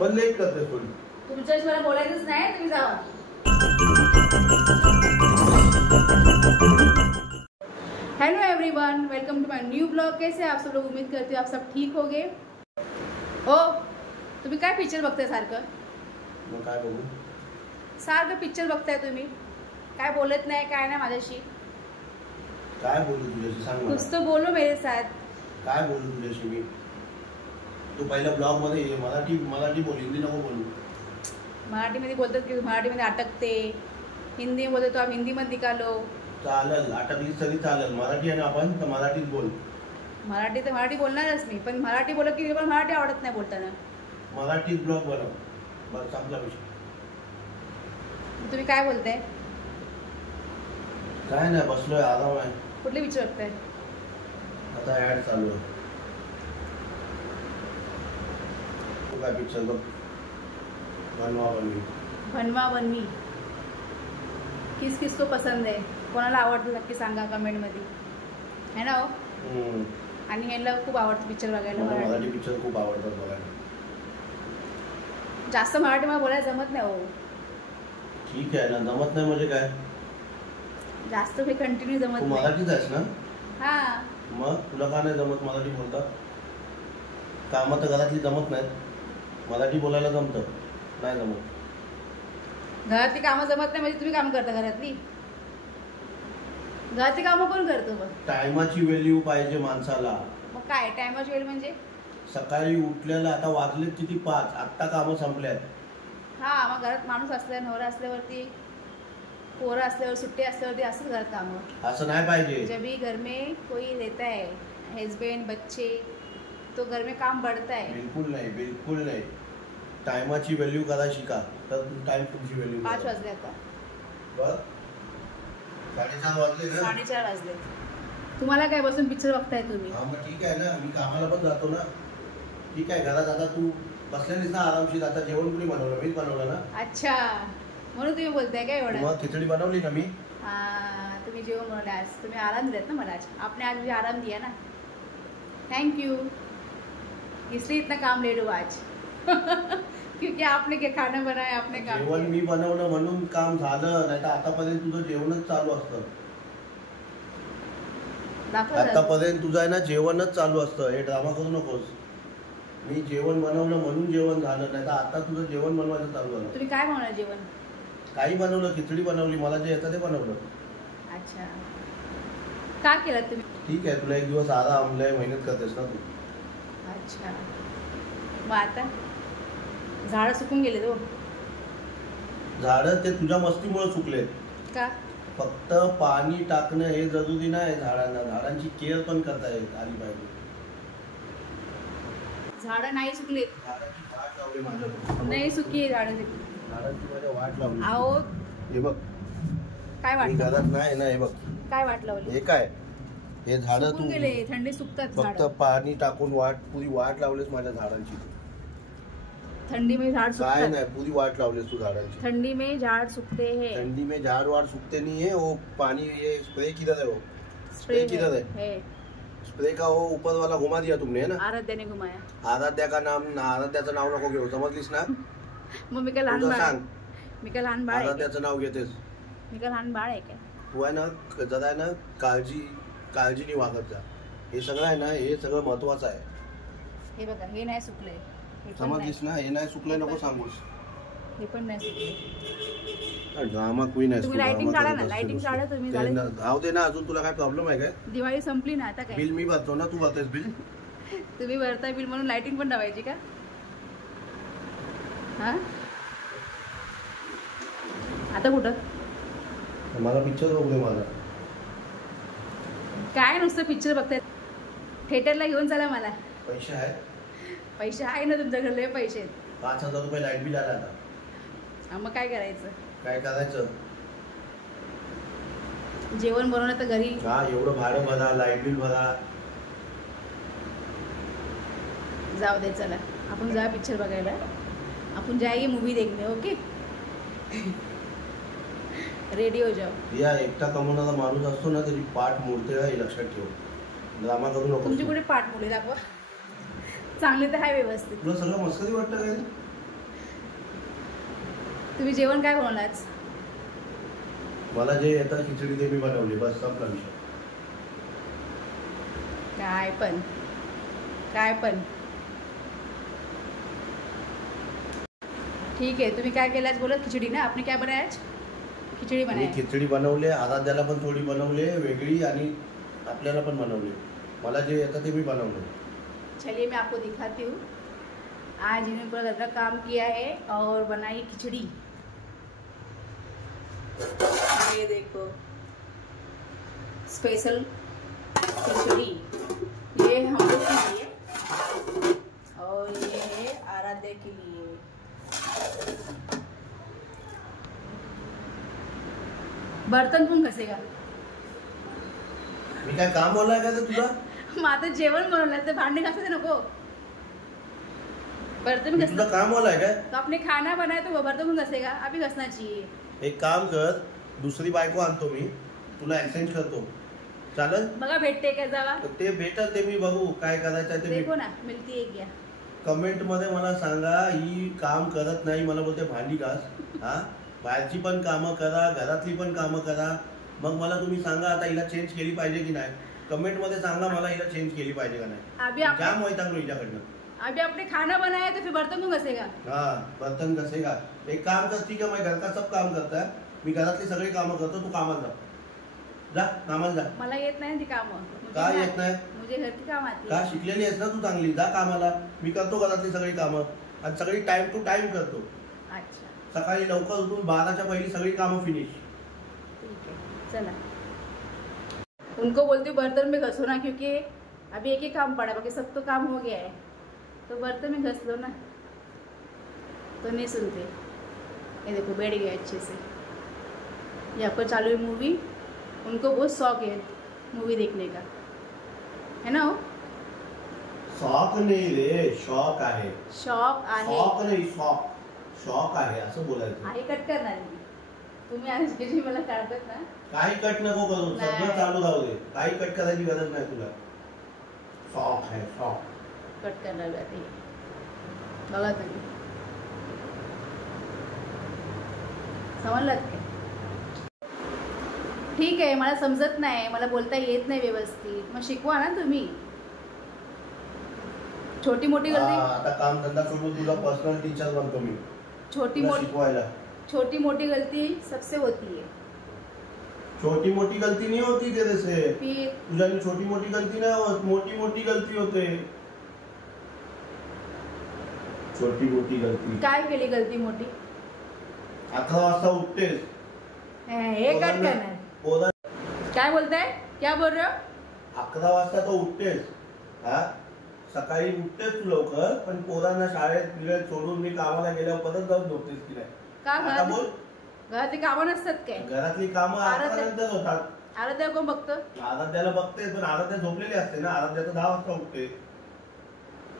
पण लेट करते थोडी. तुमच्याशी मला बोलायचंच नाही, तुम्ही जावा. Hello everyone, welcome to my new blog. कैसे आप सब लोग? उम्मीद करती हूँ आप सब ठीक होगे. हो, तुम्ही काय पिक्चर बघताय सारखं? मग काय बघू? सारखं पिक्चर बघताय तुम्ही, काय बोलत नाही, काय नाही माझ्याशी. काय बोलू तुझ्याशी सांग मला. कुछ तो बोलो मेरे साथ. काय बोलू तुझ्याशी मी? तू पहिल्या ब्लॉग मध्ये ये. मराठी बोल, हिंदी नको बोलू. मराठीमध्ये बोलतात की मराठीमध्ये अटकते, हिंदी में बोलते तो आप हिंदी मध्ये निकालो. चालेल, अटकली तरी चालेल. मराठी आहे ना आपण, तर मराठीत बोल. मराठी तर मराठी बोलणारच मी, पण मराठी बोलत की पण मराठी आवडत नाही बोलताना. मराठीत ब्लॉग बनव. बस संपला विषय. तुम्ही काय बोलताय? काय नाही, बसलोय, आराम आहे. कुठले पिक्चर बघताय? आता ऍड चालू आहे. तू काय पिक्चर बघ? बनवा बनवी. किस किस को पसंद आहे? कोणाला आवडतं नक्की सांगा कमेंट मध्ये, है ना हो? आणि ह्याला खूप आवडतं पिक्चर बघायला. मराठी पिक्चर खूप आवडतात बघायला. जास्त मराठी मला बोलायला जमत नाही हो. ठीक आहे ना, जमत नाही म्हणजे काय? जास्त मी कंटिन्यू जमत नाही. मराठीच आहेस ना? हा. मग तुला का नाही जमत मराठी बोलता? कामं तर घरातली जमत नाहीत, मराठी बोलायला जमतं. नाही जमत. घरातली कामं जमत नाही म्हणजे तुम्ही काम करता घरातली? घरातली कामं कोण करतो मग? टायमाची व्हॅल्यू पाहिजे माणसाला. मग काय टायमाची वेळ म्हणजे? सकाळी उठल्याला आता वाजलेत किती 5, आत्ता कामं संपल्यात. हा, मग घरात माणूस असल्यावर, नवरा असल्यावरती, पोरं असल्यावर, सुट्टी असल्यावरती असंच घरात कामं. असं नाही पाहिजे. जब भी घर में कोई रहता है, हस्बैंड बच्चे, तो घर में काम बढ़ता है. बिलकुल नाही, बिलकुल नाही. टायमाची व्हॅल्यू करा शिका, तर टाइम तुमची व्हॅल्यू. 5 वाजले आता. बघ, 4:30 वाजले ना. 4:30 वाजले. तुम्हाला काय बसून पिक्चर बघताय तुम्ही? हा, मग ठीक आहे ना, मी कामाला पण जातो ना. ठीक आहे, घरात आता तू बसल्यानेच ना आरामशीर. आता जेवण कुणी बनवलं? मीच बनवलं ना. अच्छा, म्हणून तुम्ही बोलताय काय एवढं? मग खिचडी बनवली ना मी. तुम्ही जेवण बनवलं आज, तुम्ही आराम दिलात ना मला. आपने आज मुझे आराम दिया ना, थैंक यू. इसलिए इतना काम लेट हुआ आज. क्योंकि आपने क्या खाना बनाया, आपने काम जेवण मी बनवलं म्हणून काम झालं, नाही तर आतापर्यंत तुझं जेवणच चालू असतं. आतापर्यंत तुझं आहे ना जेवणच चालू असतं. हे ड्रामा करू नकोस. मी जेवण बनवलं म्हणून जेवण झालं, नाही तर आता तुझं जेवण बनवायचं चालू झालं. तुम्ही काय बनवलं जेवण? काही बनवलं, खिचडी बनवली. मला जे येतं ते बनवलं. अच्छा, का केलं तुम्ही? ठीक आहे, तुला एक दिवस आराम, लय मेहनत करतेस ना तू. अच्छा, मग आता झाडं सुकून गेले तो? झाडं ते तुझ्या मस्तीमुळे सुकलेत. का? फक्त पाणी टाकणं हे जरुरी नाही झाडांना. झाडांची केअर पण करता येत आली पाहिजे. झाडं नाही सुकलेत. झाडांची वाट लावली माझ्या. नाही सुकी झाडं. झाडांची माझ्या वाट लावली. अहो, हे बघ काय वाट घरात नाही ना. हे बघ काय वाट लावली. हे काय, हे झाडं तू गेले, थंडी सुकतात. फक्त पाणी टाकून पुरी वाट लावलीस माझ्या झाडांची. ठंडी में झाड़ सूखता है ना, पूरी वाट लावलीस तू झाडांची. ठंडी में झाड़ सूखते हैं. ठंडी में झाड़ वाड़ सूखते नहीं है. वो पानी, ये स्प्रे किधर है? वो स्प्रे किधर है? स्प्रे का वो ऊपर वाला घुमा दिया तुमने, है ना? आराध्या ने घुमाया. आराध्या का नाम, आराध्याचं नाव नको घेऊ, समजलीस ना? मग मी काय लहान बाळ? आराध्याचं नाव घेतेस? मी काय लहान बाळ आहे काय? तू आहे ना, जरा आहे ना काळजीने वागत जा. हे सगळं आहे ना, हे सगळं महत्वाचं आहे. हे बघा, हे नाही सुकले. समजलीस ना? हे नाही सुकलंय नको सांगूस. हे पण नाही सुकले. ड्रामा क्वीन आहे. तुम्ही लाइटिंग काढा ना, लाइटिंग काढा तुम्ही. राहू दे ना, अजून तुला काय प्रॉब्लेम आहे काय? दिवाळी संपली ना आता काय? बिल मी भरतो ना, तू भरतेस बिल? तुम्ही भरताय बिल म्हणून लाइटिंग पण लावायची का? हा, आता कुठं? मला पिक्चर बघू दे. माझा काय नुसतं पिक्चर बघताय? थिएटरला घेऊन चला मला. पैसे आहेत? पैसे आहे ना तुमच्याकडे, लय पैसे आहेत. 5,000 रुपये लाईट बिल आला आता. मग काय करायचं? काय करायचं? जेवण बनवणं तर घरी. हा, एवढं भाडं भरा, लाईट बिल भरा. जाऊ दे, चला आपण जा पिक्चर बघायला. आपण जाएंगे मूवी देखने. ओके, रेडी हो जाओ. या एकटा कमवणारा माणूस असतो ना, तरी पाठ मोडते, हे लक्षात ठेव. ड्रामा करू नको. तुमची कुठे पाठ मोडली? दाखवा. चांगले तर आहे व्यवस्थित. तुला सगळं मस्करी वाटतं काय? तुम्ही जेवण काय बनवलं आज? मला जे येतं खिचडी ते मी बनवली, बस संपला विषय. काय पण ठीक आहे. तुम्ही काय केलं आज बोलत? खिचडी ना. आपने क्या बनाया आज? खिचडी मी बनाया. खिचडी बनवले, आराध्याला पण थोडी बनवले वेगळी आणि आपल्याला पण बनवले. मला जे येतं ते मी बनवलं. चलिए मैं आपको दिखाती हूँ. आज इन्होंने पूरा घर का काम किया है और बनाई खिचड़ी. ये देखो स्पेशल खिचड़ी. ये हम लोग के लिए और ये है आराध्या के लिए. बर्तन कोण घसेगा? मी काय काम बोललाय का ते तुला? मग आता जेवण बनवलं तर भांडे घासायचे नको? बर्तन मी घसना. तुला काम बोललाय काय? तो आपने खाना बनाया तो वो बर्तन कौन घसेगा? अभी घसना चाहिए. एक काम कर, दुसरी बायको आणतो मी, तुला एक्सचेंज करतो, चालेल? बघा भेटते का जावा. ते भेटल ते मी बघू काय करायचं ते. देखो ना मिलती है क्या. कमेंट मध्ये मला सांगा, ही काम करत नाही, मला बोलते भांडी घास. हा, बाहेरची पण कामं करा, घरातली पण कामं करा. मग मला तुम्ही सांगा आता हिला चेंज केली पाहिजे की नाही. कमेंट मध्ये सांगा मला हिला चेंज केली पाहिजे का नाही. अभी आप जाम वैतागलो हिच्याकडनं. अभी आपने खाना बनाया तो फिर बर्तन कौन घसेगा? हाँ, बर्तन घसेगा. एक काम कर, ठीक है, मैं घर का सब काम करता है, मी घरातली सगळी कामं करतो, तू कामाला जा. जा कामाला जा. मला येत नाही ती कामं. का येत नाही? मुझे घर की काम आती का है. शिकलेली आहेस ना तू चांगली, जा कामाला. मी करतो घरातली सगळी कामं आणि सगळी टाइम टू टाइम करतो. अच्छा सकाळी लवकर उठून 12च्या पहिली सगळी कामं फिनिश. ठीक है चला. उनको बोलती हूँ बर्तन में घसो ना, क्योंकि अभी एक ही काम पड़ा, बाकी सब तो काम हो गया है. तो बर्तन में घस लो ना. तो नहीं सुनते. ये देखो बैठ गए अच्छे से. यहाँ पर चालू है मूवी. उनको बहुत शौक है मूवी देखने का, है ना. हो शौक नाही रे, शौक आहे. शौक आहे. शौक नाही, शौक. शौक आहे असं बोलायचं. आहे कट करणार नाही. तुम्ही आज जे मला काढतात ना. काही कट नको करू, सगळं चालू राहू दे. काही कट करायची गरज नाही तुला. शौक आहे, शौक. कट करणार आहे. बघा तुम्ही समजलात काय? ठीक आहे, मला समजत नाही, मला बोलता येत नाही व्यवस्थित, मग शिकवा ना तुम्ही. छोटी मोठी गलती. आता काम धंदा सोडून तुला पर्सनल टीचर बनतो मी. छोटी मोठी शिकवायला. छोटी मोटी गलती सबसे होती है. छोटी मोठी गलती नहीं होती तेरे से. फिर तुझ्यानी छोटी मोठी गलती नाही होत, मोठी मोठी गलती होते. छोटी मोठी गलती. काय केली गलती मोठी? 11 वाजता उठतेस. हे कट करणार. काय बोलताय? क्या बोल रहे हो? 11 वाजता तो उठतेस. हा, सकाळी उठतेस तू लवकर, पण पोरांना शाळेत बिळेत सोडून मी कामाला गेल्यावर परत जाऊन झोपतेस की नाही? का आता बोल. घरातली कामं नसतात काय? घरातली कामं 11 नंतर होतात. आराध्या कोण बघतो? आराध्याला बघते, पण आराध्या झोपलेली असते ना. आराध्या तर 10 वाजता उठते.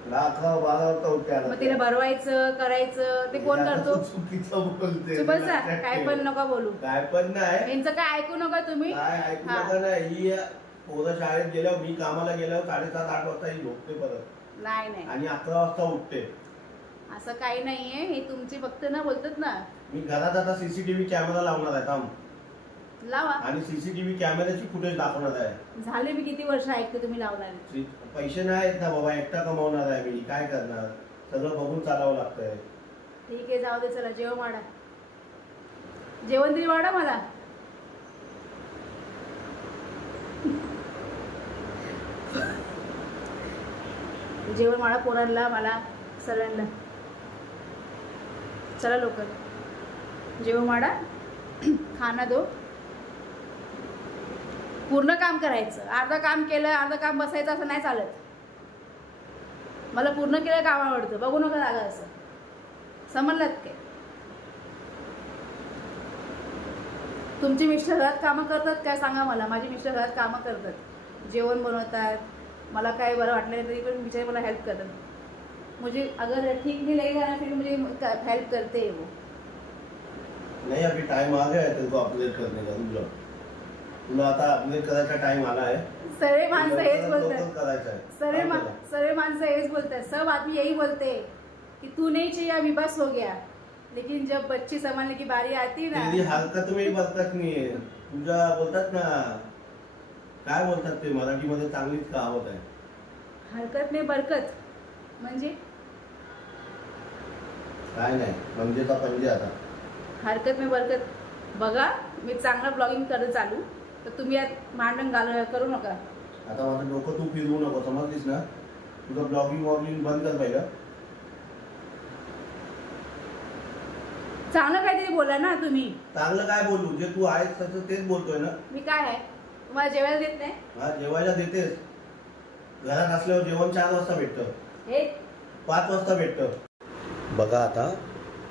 11 12 वाजता उठते. मग तिला भरवायचं करायचं ते कोण करतो? चुकीचं बोलते. तू बसा, काय पण नका बोलू. काय पण नाही, यांचं काय ऐकू नका तुम्ही. काय ऐकू नका नाही. ही पोरं शाळेत गेल्यावर, मी कामाला गेल्यावर 7:30-8 वाजता ही झोपते परत. नाही आणि 11 वाजता उठते. असं काही नाहीये, हे तुमची फक्त ना बोलतात ना. मी घरात आता सीसीटीव्ही कॅमेरा लावणार आहे. थांब. लावा. आणि सीसीटीव्ही कॅमेऱ्याची फुटेज दाखवणार आहे. झाले मी किती वर्ष ऐकते तुम्ही लावणार. पैसे नाही आहेत ना बाबा, एकटा कमावणार आहे मी, काय करणार, सगळं बघून चालावं लागतंय. ठीक आहे जाऊ दे. चला जेवण वाढा. जेवण तरी वाढा मला. जेवण वाढा पोरांना, मला, सगळ्यांना. चला लवकर जेवण वाढा. खाना दो. पूर्ण काम करायचं. अर्धा काम केलं अर्धा काम बसायचं असं नाही चालत. मला पूर्ण केलं काम आवडतं. बघू नका जागा असं. समजलात काय? तुमचे मिस्टर घरात कामं करतात काय सांगा मला. माझे मिस्टर घरात कामं करतात, जेवण बनवतात. मला काय बरं वाटलं नाही तरी पण बिचारे मला हेल्प करतात. मुझे अगर ठीक नहीं लगेगा ना फिर मुझे हेल्प करते हैं वो. नहीं, अभी टाइम आ गया है तेरे को अपग्रेड करने का. तुला आता अपग्रेड करायचा टाइम आला है. सारे माणसं हेच बोलतात. करायचा है. सारे माणसं हेच बोलतात. सब आदमी यही बोलते कि तू नहीं चाहिए अभी बस हो गया. लेकिन जब बच्ची संभालने की बारी आती ना, तेरी हरकत में बरकत नाही आहे. तुझ्या बोलतात ना, काय बोलतात ते मराठीमध्ये चांगलीच कहावत आहे. हरकत में बरकत म्हणजे काय नाही म्हणजे तर म्हणजे आता हरकत में बरकत. बघा मी चांगला ब्लॉगिंग करत चालू, तर तुम्ही यात भांडण करू नका. आता माझं डोकं तू फिरवू नको, समजलीस ना. तुझं ब्लॉगिंग वॉगिंग बंद कर पहिलं. चांगलं काहीतरी बोला ना तुम्ही. चांगलं काय बोलू, जे तू आहेस तसं तेच बोलतोय ना. मी काय आहे तुम्हाला जेवायला देत नाही? हा जेवायला देतेस. घरात असल्यावर जेवण 4 वाजता भेटतं, हे 5 वाजता भेटतं. बघा आता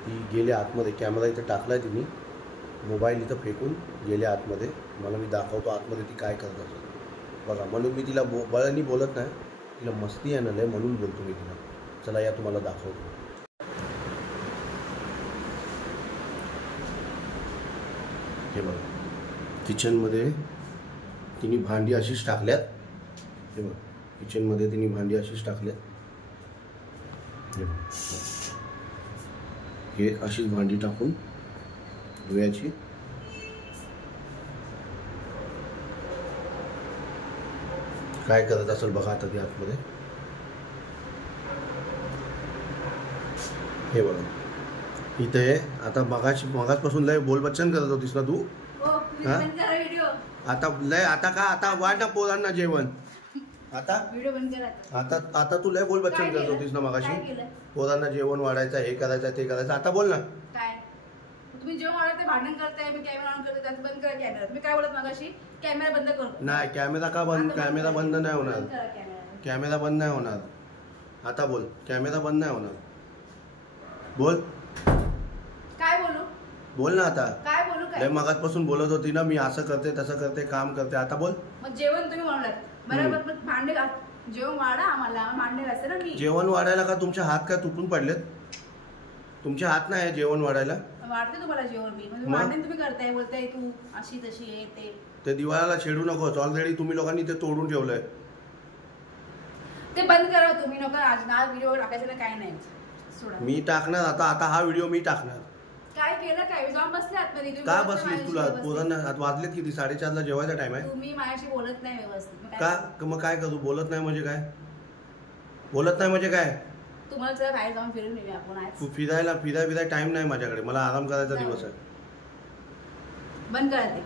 ती गेली आतमध्ये, कॅमेरा इथं टाकलाय तिने, मोबाईल इथं फेकून गेले आतमध्ये. मला मी दाखवतो आतमध्ये ती काय करत असेल. बघा म्हणून मी तिला बळानी बोलत नाही, तिला मस्ती आहे ना लय म्हणून बोलतो मी तिला. चला या तुम्हाला दाखवतो. हे बघा किचनमध्ये तिने भांडी अशीच टाकल्यात. हे बघा किचनमध्ये तिने भांडी अशीच टाकल्यात. हे बघा हे अशीच भांडी टाकून धुयाची. काय करत असेल बघा आता ती आतमध्ये. हे बघा इथे आता मगाचपासून लय बोलबच्चन करत होतीस ना तू. व्हिडिओ आता लय आता का आता वाढ ना पोरांना जेवण. आता व्हिडिओ बंद करा. आता तू लय बोलबच्चन करत होतीस ना मगाशी. पोरांना जेवण वाढायचं, हे करायचं ते करायचं. आता बोल ना. काय तुम्ही जेवण वाढते भांडण करताय, मी कॅमेरा ऑन करते, त्यात बंद करा कॅमेरा. तुम्ही काय बोलत मगाशी? कॅमेरा बंद करू. नाही कॅमेरा का बंद? कॅमेरा बंद नाही होणार. कॅमेरा बंद नाही होणार. आता बोल. कॅमेरा बंद नाही होणार. बोल. काय बोलू? बोल ना आता. काय बोलू? काय लय मगाचपासून बोलत होती ना, मी असं करते तसं करते काम करते. आता बोल. मग जेवण तुम्ही म्हणलात बरोबर, पण भांडे जेवण वाढा, आम्हाला भांडे घासते ना मी. जेवण वाढायला का तुमचे हात काय तुटून पडलेत? तुमचे हात नाही जेवण वाढायला. वाढते तुम्हाला जेवण मी, म्हणजे भांडण तुम्ही करताय, बोलताय तू अशी तशी आहे ते दिवाळाला छेडू नकोस. ऑलरेडी तुम्ही लोकांनी ते तोडून ठेवलंय. ते बंद करा तुम्ही. नको आज ना व्हिडिओ टाकायचं ना, काय नाही सोडा. मी टाकणार आता हा व्हिडिओ मी टाकणार. काय केलं? काय जाऊन बसले आतमध्ये. का बसलीस? तुला पोरांना वाजलेत किती? 4:30ला जेवायचा टाइम आहे. तुम्ही माझ्याशी बोलत नाही व्यवस्थित. का मग काय करू? बोलत नाही म्हणजे काय? बोलत नाही म्हणजे काय? तुम्हाला जरा बाहेर जाऊन फिरून येऊया आपण आज. तू फिरायला टाइम नाही माझ्याकडे. मला आराम करायचा दिवस आहे. बंद करा ते.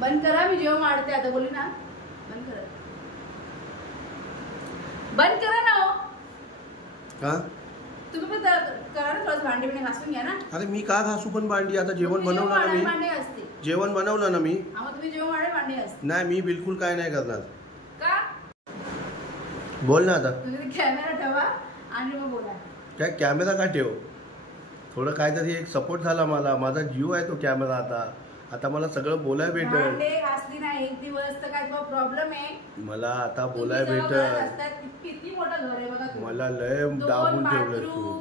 बंद करा. मी जेवण वाढते आता बोलली ना. बंद करा. बंद करा ना. हो का तुम्ही पण करा ना, थोडं भांडी बिंडी घासून घ्या ना. अरे मी का घासू पण भांडी? आता जेवण बनवलं ना मी. भांडी असते. जेवण बनवलं ना मी. तुम्ही जेवण वाढे भांडी असते. नाही मी बिलकुल काय नाही करणार. का? बोल ना आता. तुम्ही कॅमेरा ठेवा आणि मग बोला. काय कॅमेरा का ठेव? थोडं काहीतरी एक सपोर्ट झाला मला. माझा जीव आहे तो कॅमेरा. आता मला सगळं बोलायला भेटेल. भांडे घासली नाही एक दिवस तर काय तुला प्रॉब्लेम आहे? मला आता बोलायला भेटेल. किती मोठं घर आहे बघा. मला लय दाबून ठेवलं तू.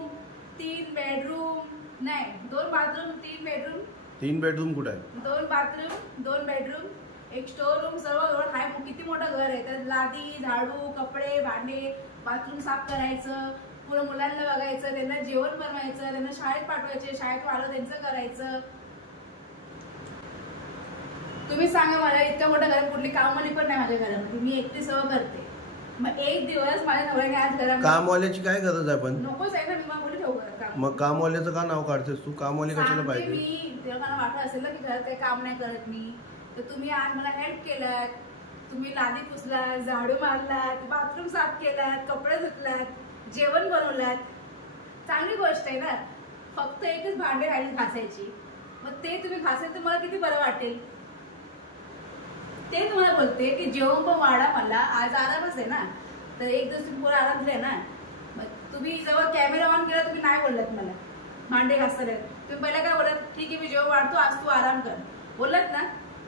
3 बेडरूम नाही, 2 बाथरूम 3 बेडरूम. 3 बेडरूम कुठे आहे? 2 बाथरूम 2 बेडरूम, एक स्टोर रूम, सर्व हाय. किती मोठं घर आहे. त्यात लादी, झाडू, कपडे, भांडे, बाथरूम साफ करायचं, पुढे मुलांना बघायचं, त्यांना जेवण बनवायचं, त्यांना शाळेत पाठवायचे, शाळेत आलं त्यांचं करायचं. तुम्ही सांगा मला, इतकं मोठं घर कुठली कामवाली पण नाही माझ्या घरामध्ये. मी एकटी सगळं करते. मग एक दिवस माझ्या नवऱ्याने आज घरात. कामवाल्याची काय गरज आहे? पण नकोच आहे ना. मी मग बोलू ठेवू. मग कामवाल्याचं का नाव काढतेस तू? कामवाले कशाला पाहिजे? मी तेव्हा मला वाटत असेल ना की घरात काही काम नाही करत मी, तर तुम्ही आज मला हेल्प केलात. तुम्ही लादी पुसलात, झाडू मारलात, बाथरूम साफ केलात, कपडे धुतलात, जेवण बनवलात. चांगली गोष्ट आहे ना. फक्त एकच भांडे राहिले घासायची. मग ते तुम्ही घासेल तर मला किती बरं वाटेल. ते तुम्हाला बोलते की जेवण पण वाढा. मला आज आरामच आहे ना, तर एक दिवस तुम्ही पुरा आराम दिलाय ना. मग तुम्ही जेव्हा कॅमेरा ऑन केला तुम्ही नाही बोललात मला भांडे घासताना. तुम्ही पहिला काय बोलत? ठीक आहे मी जेवण वाढतो, आज तू आराम कर, बोलत ना.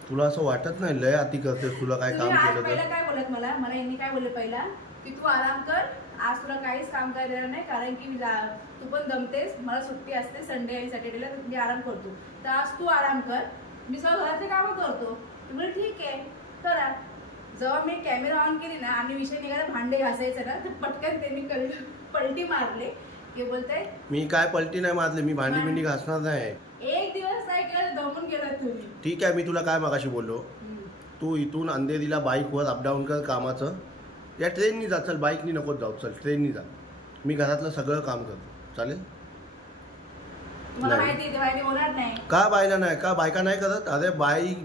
तुला असं वाटत नाही लय अति करतेस? तुला काय काम केलं? पहिला काय बोलत मला यांनी काय बोलले पहिला की तू आराम कर, आज तुला काहीच काम करायला देणार नाही, कारण की तू पण दमतेस, मला सुट्टी असते संडे आणि सॅटर्डेला, मी आराम करतो, तर आज तू आराम कर, मी सगळं घरातले कामं करतो. तुम्ही ठीक आहे करा. जेव्हा मी कॅमेरा ऑन केली ना आणि विषय निघाला भांडे घासायचं ना, तर पटकन त्यांनी पलटी मारले के बोलताय? मी काय पलटी नाही मारली, मी भांडी बिंडी घासणार नाही. एक दिवस नाही केलं दमून गेला तुम्ही. ठीक आहे, मी तुला काय मगाशी बोललो, तू इथून अंधेरीला बाईकवर अपडाऊन कर कामाचं. या ट्रेननी जा, चल बाईकनी नको जाऊ, चल ट्रेननी जा. मी घरातलं सगळं काम करतो, चालेल? मला माहिती आहे बायने होणार नाही. का बायला नाही, का बायका नाही करत? अरे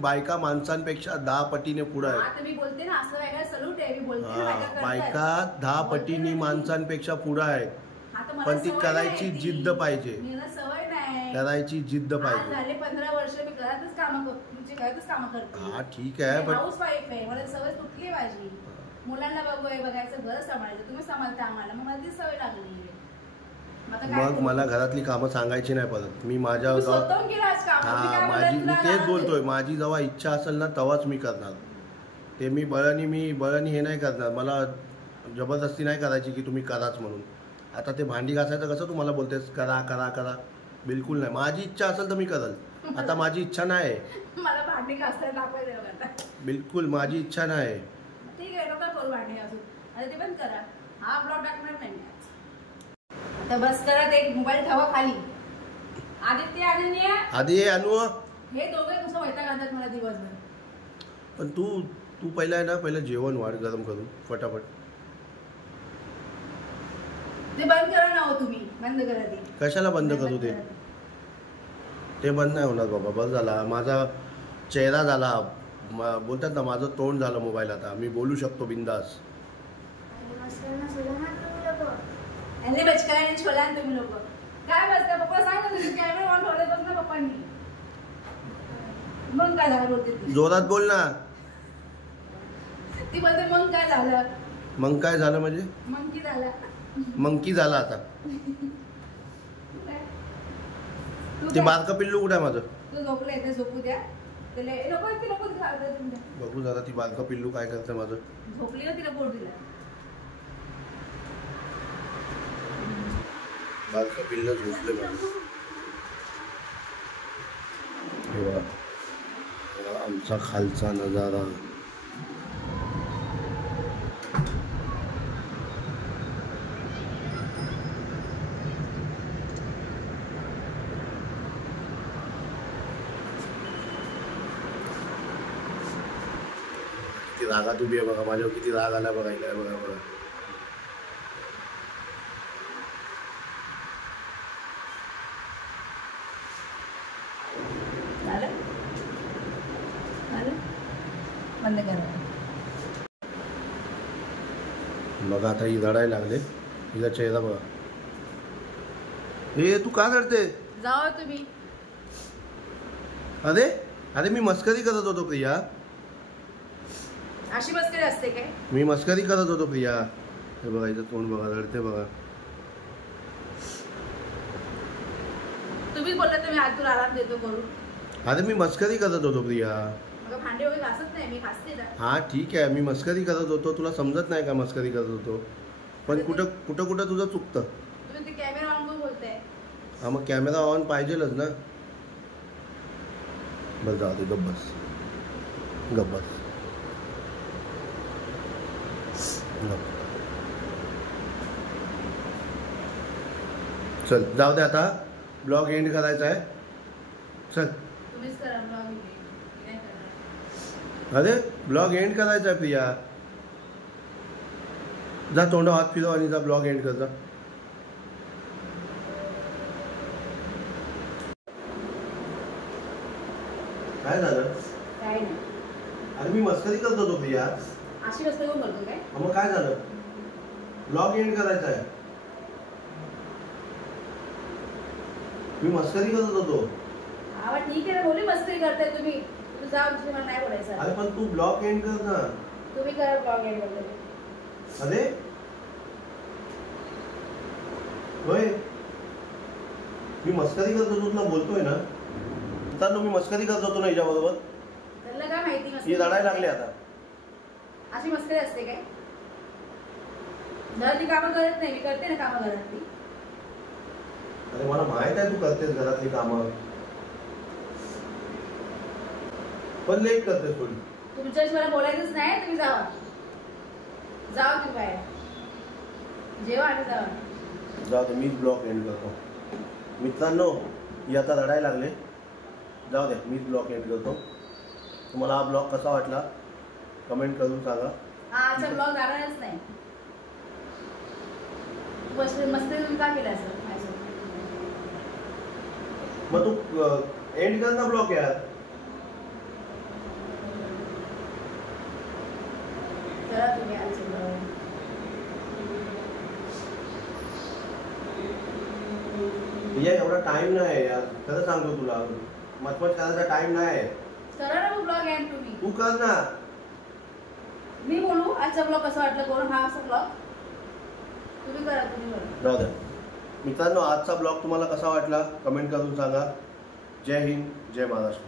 बायका माणसांपेक्षा 10 पटीने पुढे आहेत. आता मी बोलते ना असं वेगळं सलूट आहे, मी बोलते ना बायका 10 पटीने माणसांपेक्षा पुढे आहेत. पण ती करायची जिद्द पाहिजे, सवय नाही करायची जिद्द पाहिजे. झाले 15 वर्ष मी घरातच काम करते. हा ठीक आहे, पण हाऊस वाईफ आहे, मला सवय तुटली माझी. मुलांना बघायचं, घर सांभाळायचं, तुम्ही सांभाळता आम्हाला, मग मला ती सवय लागली. मग मला घरातली कामं सांगायची नाही परत. मी माझ्या मी तेच बोलतोय, माझी जेव्हा इच्छा असेल ना तेव्हाच मी करणार. ते मी बळणी हे नाही करणार. मला जबरदस्ती नाही करायची की तुम्ही कराच म्हणून. आता ते भांडी घासायचं कसं तुम्हाला बोलतेस करा करा करा, बिलकुल नाही. माझी इच्छा असेल तर मी करल. आता माझी इच्छा नाही, मला भांडी घासायला दाखवायला बिलकुल माझी इच्छा नाही. ठीक आहे, नका करू भांडी घासून. आता ते बंद करा, हा ब्लॉग टाकणार नाही. आता बस करा, ते मोबाईल ठेवा खाली. आदित्य अनन्या आधी अनु, हे दोघे कसं वैताग आणतात मला दिवसभर. पण तू पहिला आहे ना, पहिलं जेवण वाढ गरम करून फटाफट. ते बंद करा ना हो, तुम्ही बंद करा. ते कशाला बंद करू? ते बंद नाही होणार बाबा. बस झाला, माझा चेहरा झाला, बोलतात ना माझं तोंड झालं मोबाईल. आता मी बोलू शकतो बिंदास. छोला तुम्ही लोक काय बसता? पप्पा सांगा तुम्ही कॅमेरा ऑन ठेवले बस ना पप्पांनी. मग काय झालं बोलते ती, जोरात बोल ना. ती बोलते मग काय झालं? मग काय झालं म्हणजे? मंकी झाला. मंकी झाला आता. ते बारकं पिल्लू कुठे आहे माझं? तू झोपलाय, ते झोपू द्या. बघू जरा ती बारकं पिल्लू काय करते माझं. झोपली ना, तिला पोट दिला. बारकं पिल्लू झोपले माझं. आमचा खालचा नजारा. किती रागात उभी आहे बघा, माझ्यावर किती राग आला बघायला. बघा बंद करा. बघा आता ही रडायला लागले. तिचा चेहरा बघा. हे तू का रडते? जाओ तुम्ही. अरे मी मस्करी करत होतो प्रिया. अशी मस्करी असते काय? मी मस्करी करत होतो प्रिया. हे बघा इथं तोंड बघा, रडते बघा. तुम्ही बोलला तुम्ही आज तुला आराम देतो करू. अरे मी मस्करी करत होतो प्रिया. भांडे वगैरे घासत नाही, मी घासते ना. हा ठीक आहे, मी मस्करी करत होतो. तुला समजत नाही का मस्करी करत होतो? पण कुठं तुझं चुकतं. तुम्ही ते कॅमेरा ऑन करून बोलताय. हा मग कॅमेरा ऑन पाहिजेलच ना. बस जाऊ दे, गब्बस. चल जाऊ दे, आता ब्लॉग एंड करायचा आहे. चल तुम्हीच करा ब्लॉग. अरे ब्लॉग एंड करायचा आहे प्रिया. जा तोंड हात फिरव आणि जा ब्लॉग एंड कर जा. काय झालं? काय नाही. अरे मी मस्करी करत होतो प्रिया. अशी मस्करी कोण करतो काय? मग काय झालं? ब्लॉग एंड करायचा आहे. मी मस्करी करत होतो. हा ठीक आहे, बोली मस्करी करताय तुम्ही. तुम्ही जा, मला नाही बोलायचं. अरे पण तू ब्लॉग एंड कर ना. तुम्ही करा ब्लॉग एंड वगैरे. अरे होय, मी मस्करी करत होतो, तुला बोलतोय ना. तर मी मस्करी करत होतो ना हिच्याबरोबर. त्याला काय माहिती मस्करी? ही रडायला लागली आता. अशी मस्करी असते काय? घरातली कामं करत नाही, मी करते ना कामं घरातली. अरे मला माहित आहे तू करतेस घरातली कामं, पण लेट करतेस थोडी. तुमच्याशी मला बोलायचंच नाही. तुम्ही जावा तुम्ही बाहेर, जेवा आणि जावा. जाऊ दे, मीच ब्लॉग एंड करतो. मित्रांनो, ही आता रडायला लागले. जाऊ द्या, मीच ब्लॉग एंड करतो. तुम्हाला हा ब्लॉग कसा वाटला कमेंट करून सांगा. आजचा ब्लॉग राहणारच नाही. मस्त तुम्ही का केलं असं? मग तू एंड कर ना ब्लॉग यार. करा तुम्ही आजचं ब्लॉग. एवढा टाइम नाही यार, खरं सांगतो तुला. मचमच करायचा टाइम नाही. करा ना ब्लॉग एंड तुम्ही. तू कर ना. मी बोलू आजचा ब्लॉग कसा वाटला करून? हा असा ब्लॉग तुम्ही करा. जाऊ द्या मित्रांनो, आजचा ब्लॉग तुम्हाला कसा वाटला कमेंट करून सांगा. जय हिंद, जय महाराष्ट्र.